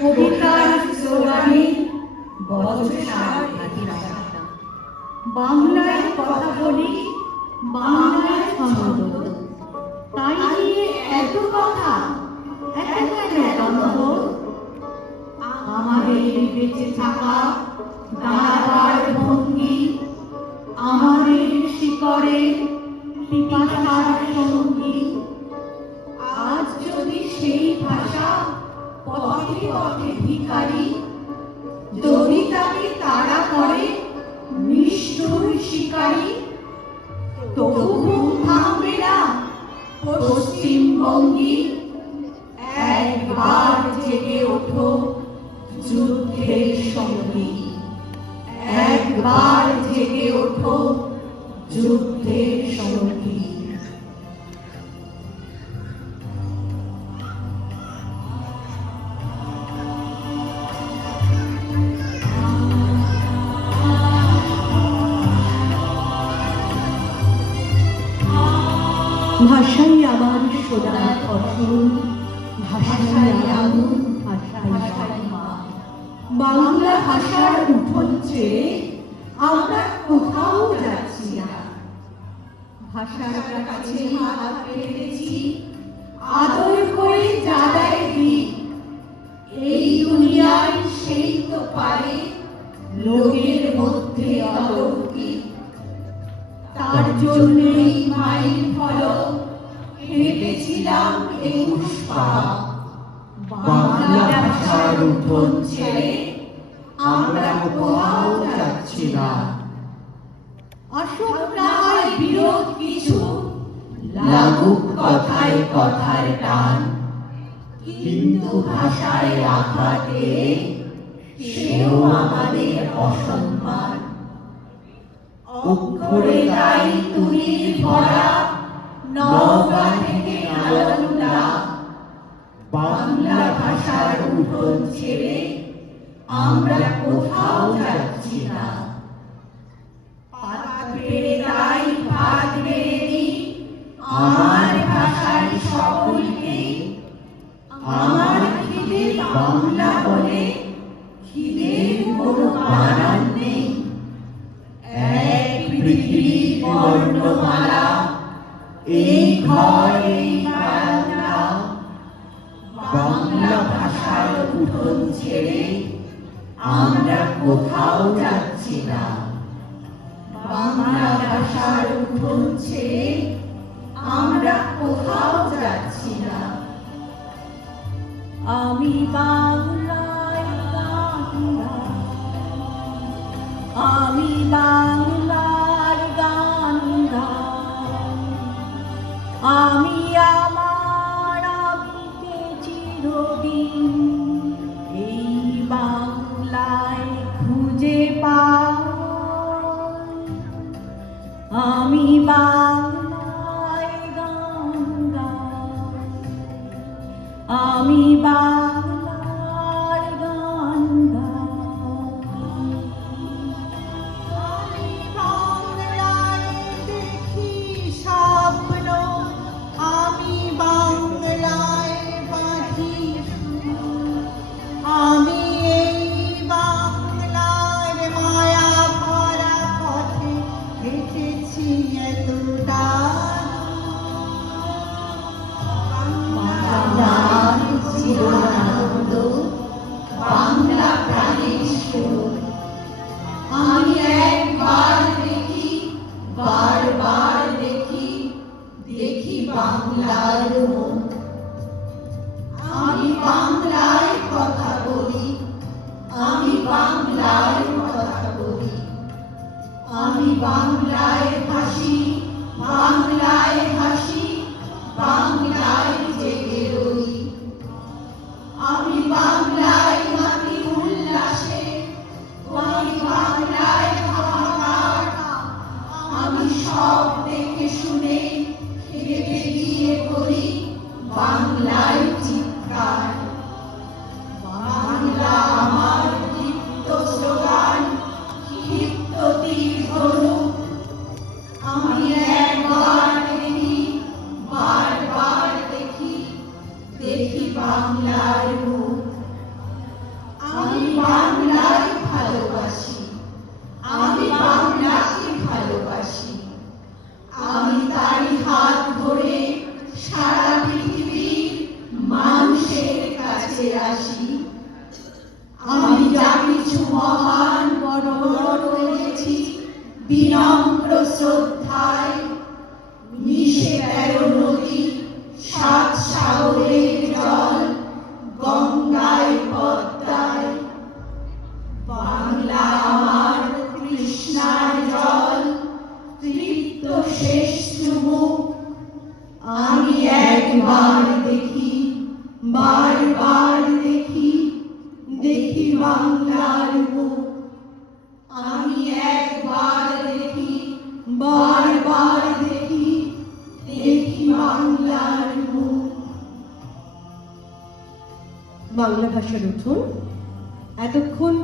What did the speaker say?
কবিতার স্লোগানে বজ্রসার ঘাটিরা। বাংলায় কথা বলি, বাংলায় ছন্দ, তাই নিয়ে এত কথা, এত কেন দ্বন্দ্ব? আমাদের বেঁচে থাকা দাঁড়াবার ভঙ্গি, আমাদের শিকড়ে পিপাসার সঙ্গী। আজ যদি সেই ভাষা পথে পথে ভিখারি, যদি তাকে তাড়া করে নিষ্ঠুর শিকারী, তবু ঘুম ভাঙবে না পশ্চিমবঙ্গী। একবার জেগে ওঠো যুদ্ধের সঙ্গী, একবার জেগে ওঠো যুদ্ধের সঙ্গী। ভাষাই আমার সোনার ফসল, ভাষাই আগুন, ভাষাই মা। বাংলা ভাষার উঠোন ছেড়ে আমরা কোথাও যাচ্ছি না। ভাষার কাছে হাত পেতেছি, আদর করে জানাই দিই, এই দুনিয়ায় সেই তো পারে লোকের মধ্যে অলৌকিক। তার জন্যই মাইল ফলক হেঁটেছিলাম 21 পা। বাংলা ভাষার উঠোন ছেড়ে আমরা কোথাও যাচ্ছি না। আসুক না হয় বিরোধ কিছু, লাগুক কথায় কথার টান, কিন্তু ভাষায় আঘাতে সেও আমাদের অসম্মান। অক্ষরে তাই তুলির ভরা নওগাঁ থেকে নালন্দা। বাংলা ভাষার উঠোন ছেড়ে আমরা কোথাও যাচ্ছি না। পাত পেরে তাই ভাত বেড়ে দিই আমার ভাষার সকলকে। আমার খিদে বাংলা বলে খিদের কোনো বানান নেই। এক পৃথিবী বর্ণমালা, এই ঘর এই বারান্দা। বাংলা ভাষার উঠোন ছেড়ে আমরা কোথাও যাচ্ছি না। বাংলা ভাষার উঠোন ছেড়ে আমরা কোথাও যাচ্ছি না। আমি বাংলায় গান গাই, আমি বাংলার গান গাই। আমি আমার আবিতে চিরদিন এই বাংলায় খুঁজে পাই। আমি বাংলায় গান গাই, আমি বাংলার গান গাই। আমি বাংলায় দেখি স্বপ্ন, আমি বাংলায় বাঁধি সুর। আমি এই বাংলার মায়া ভরা পথে হেঁটেছি এতটা। বাংলার চিরানন্দ, বাংলা প্রাণের সুর। আমি একবার দেখি, বারবার দেখি, দেখি বাংলার মুখ। আমি বাংলায় কথা বলি, আমি বাংলায় কথা বলি। আমি বাংলায় ভাসি, বাংলায় ভাসি, বাংলায় জেগে রই। আমি বাংলায় মাতি উল্লাসে, আমি বাংলায় হাহাকার। আমি সব দেখে শুনে খেতে গিয়ে করি বাংলায় চিৎকার। বাংলা আমার দীপ্ত স্লোগান, ক্ষিপ্ত তীর ধনুক। আমি একবার দেখি আসি। আমি যা কিছু মহান বড় করেছি বিনম্র শ্রদ্ধায়, মিশে 13 নদী 7 সাগরের জল গঙ্গায় পদ্মায়। বাংলা আমার কৃষ্ণার জল, তৃপ্ত শেষ চুমুক। আমি একবার দেখি, বারবার দেখি, দেখি বাংলার মুখ। আমি একবার দেখি, বারবার দেখি, দেখি বাংলার মুখ। বাংলা ভাষার উঠোন এতক্ষণ